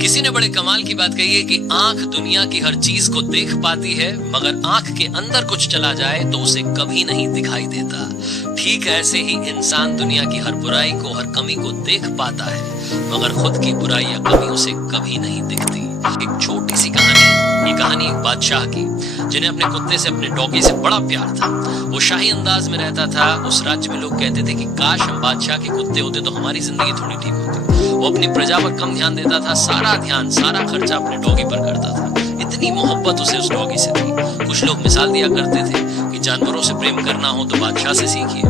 किसी ने बड़े कमाल की बात कही है कि आंख दुनिया की हर चीज को देख पाती है, मगर आंख के अंदर कुछ चला जाए तो उसे कभी नहीं दिखाई देता। ठीक ऐसे ही इंसान दुनिया की हर बुराई को, हर कमी को देख पाता है, मगर खुद की बुराई या कमी उसे कभी नहीं दिखती। एक छोटी सी कहानी, ये कहानी एक बादशाह की, जिन्हें अपने कुत्ते से, अपने डॉगी से बड़ा प्यार था। वो शाही अंदाज में रहता था। उस राज्य में लोग कहते थे कि काश हम बादशाह के कुत्ते होते तो हमारी जिंदगी थोड़ी ठीक होती। वो अपनी प्रजा पर कम ध्यान देता था, सारा ध्यान, सारा खर्चा अपने डॉगी पर करता था। इतनी मोहब्बत उसे उस डॉगी से थी। कुछ लोग मिसाल दिया करते थे कि जानवरों से प्रेम करना हो तो बादशाह से सीखिए।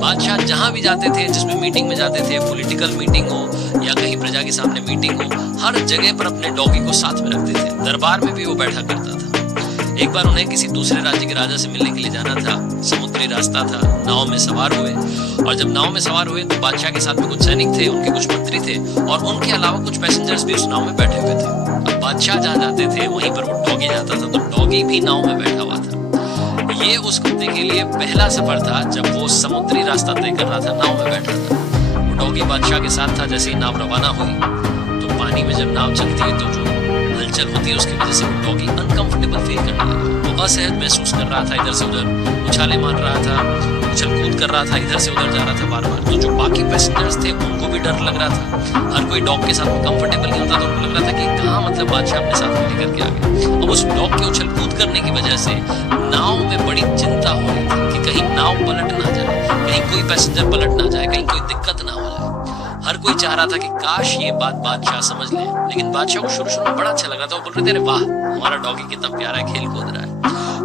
बादशाह जहां भी जाते थे, जिसमें मीटिंग में जाते थे, पॉलिटिकल मीटिंग हो या कहीं प्रजा के सामने मीटिंग हो, हर जगह पर अपने डॉगी को साथ में रखते थे। दरबार में भी वो बैठा करता था। एक बार उन्हें किसी दूसरे राज्य के राजा से मिलने के लिए जाना था। समुद्री रास्ता था, नाव में सवार हुए, और जब नाव में सवार हुए तो बादशाह के साथ में कुछ सैनिक थे, उनके कुछ मंत्री थे, और उनके अलावा कुछ पैसेंजर्स भी उस नाव में बैठे हुए थे। अब बादशाह जहाँ जाते थे वहीं पर वो डॉगी जाता था, तो डॉगी भी नाव में बैठा हुआ था। ये उस कुत्ते के लिए पहला सफर था जब वो समुद्री रास्ता तय कर रहा था, नाव में बैठा था। वो डॉगी बादशाह के साथ था। जैसे ही नाव रवाना हुई तो पानी में जब नाव चलती है तो जो हलचल होती है उसकी वजह से वो डॉगी अनकंफर्टेबल फील करने लगा। वो असहज महसूस कर रहा था, इधर से उधर उछाले मार रहा था, उछल कूद कर रहा था, इधर से उधर जा रहा था बार बार। तो जो बाकी पैसेंजर्स थे उनको भी डर लग रहा था। हर कोई डॉग के साथ में कंफर्टेबल नहीं होता, तो उनको लग रहा था कि कहाँ मतलब बादशाह अपने साथ में लेकर के आ गया। अब उस डॉग के उछल कूद करने की वजह से नाव में बड़ी चिंता हो रही थी कि कहीं नाव पलट ना जाए, कहीं कोई पैसेंजर पलट ना जाए, कहीं कोई दिक्कत ना हो जाए। हर कोई चाह रहा था कि काश ये बात बादशाह समझ ले, लेकिन बादशाह को शुरू में बड़ा अच्छा लग रहा था। वो बोल रहे थे, अरे वाह, हमारा डॉगी कितना प्यारा है, खेल कूद रहा है।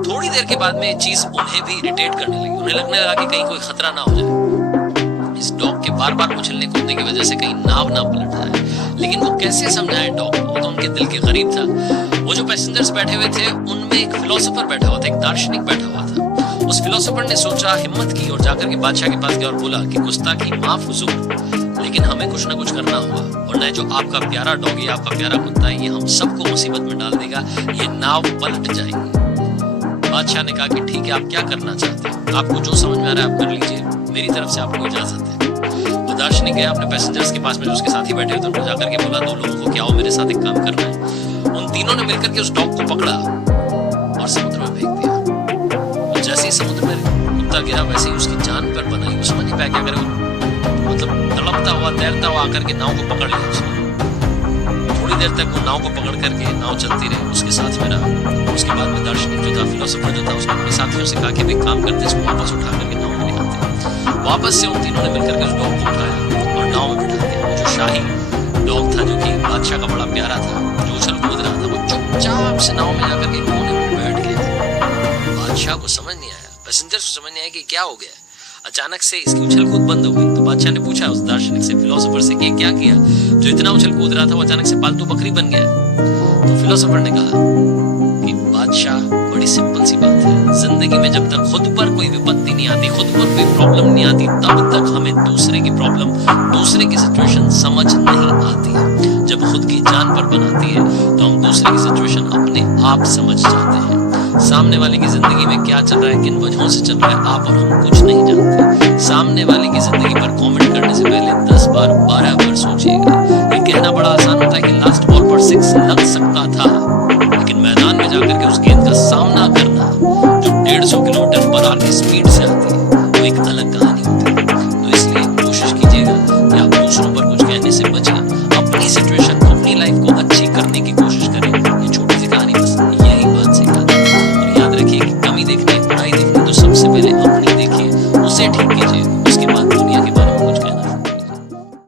थोड़ी देर के बाद में ये चीज उन्हें भी इरिटेट करने लगी। उन्हें लगने लगा कि कहीं कोई खतरा ना हो जाए, इस डॉग के बार बार उछलने कूदने की वजह से कहीं नाव ना पलट जाए। लेकिन वो कैसे समझाए डॉग को, वो तो उनके दिल के करीब था। वो जो पैसेंजर्स बैठे हुए थे उनमें एक फिलोसोफर बैठा हुआ था, एक दार्शनिक बैठा हुआ था। उस फिलोसोफर ने सोचा, हिम्मत की और जाकर के बादशाह के पास गया और बोला कि गुस्ताखी माफ हुजूर, लेकिन हमें कुछ ना कुछ करना होगा, वरना जो आपका प्यारा डॉगी, आपका प्यारा कुत्ता है, ये हम सबको मुसीबत में डाल देगा, ये नाव पलट जाएगी। बादशाह ने कहा कि ठीक है, आप क्या करना चाहते हैं, आपको जो समझ में आ रहा है आप कर लीजिए, मेरी तरफ से आपको इजाजत है। वो दार्शनिक गया अपने पैसेंजर्स के पास में, जो उसके साथी बैठे हुए थे, उनको जाकर के बोला, दो लोगों को क्या हो, मेरे साथ एक काम करना है। उन तीनों ने मिलकर के उस डॉग को पकड़ा और समुद्र में फेंक दिया। और जैसे ही समुद्र में कुत्ता गिरा वैसे ही उसकी जान पर बनाई। वो समझ नहीं पाया क्या करे, मतलब तड़पता हुआ, तैरता हुआ आकर के नाव को पकड़ लिया उसने। थोड़ी देर तक वो नाव को पकड़ करके नाव चलती रही, उसके साथ में रहा। उसके बाद में दार्शनिक जो था, फिलोसोफर जो था, उसने अपने साथियों से कहा कि भाई काम करते इसको वापस उठा करके नाव में ले आते। वापस से उन तीनों ने मिलकर के उस डॉग को उठाया और नाव में बिठा दिया। वो जो शाही डॉग था, जो कि बादशाह का बड़ा प्यारा था, जो उछल कूद रहा था, वो चुपचाप से नाव में जाकर के कोने में बैठ गया। बादशाह को समझ नहीं आया, पैसेंजर्स को समझ नहीं आया कि क्या हो गया। अचानक से इसकी उछल कूद बंद हो गई। तो बादशाह ने पूछा उस दार्शनिक से, फिलोसोफर से, कि क्या किया, जो इतना उछल कूद रहा था वो अचानक से पालतू बकरी बन गया। तो फिलोसोफर ने कहा कि बादशाह, बड़ी सिंपल सी बात है, जिंदगी में जब तक खुद पर कोई विपत्ति नहीं आती, खुद पर कोई प्रॉब्लम नहीं आती, तब तक हमें दूसरे की प्रॉब्लम, दूसरे की सिचुएशन समझ नहीं आती। जब खुद की जान पर बनाती है तो हम दूसरे की सिचुएशन अपने आप समझ जाते हैं। सामने वाले की जिंदगी में क्या चल रहा है, किन वजहों से चल रहा है, आप और हम कुछ नहीं जानते। सामने वाले की जिंदगी पर कमेंट करने से पहले 10 बार 12 बार सोचिएगा। ये कहना बड़ा आसान होता है कि लास्ट बॉल पर 6 लग सकता था, लेकिन मैदान में जाकर के उस गेंद का सामना करना जो 150 किलोमीटर पर आवर की स्पीड से आती है, वो एक अलग कहानी होती है। तो इसलिए कोशिश कीजिएगा कि आप दूसरों पर कुछ कहने से बचें, अपनी सिचुएशन को, अपनी लाइफ को अच्छी करने की कोशिश करें। ये छोटी सी कहानी बस यही बात सिखाती है। और याद रखिए कि कमी देखनी, बुराई देखनी, तो सबसे पहले अपनी देखिए, उसे ठीक कीजिए।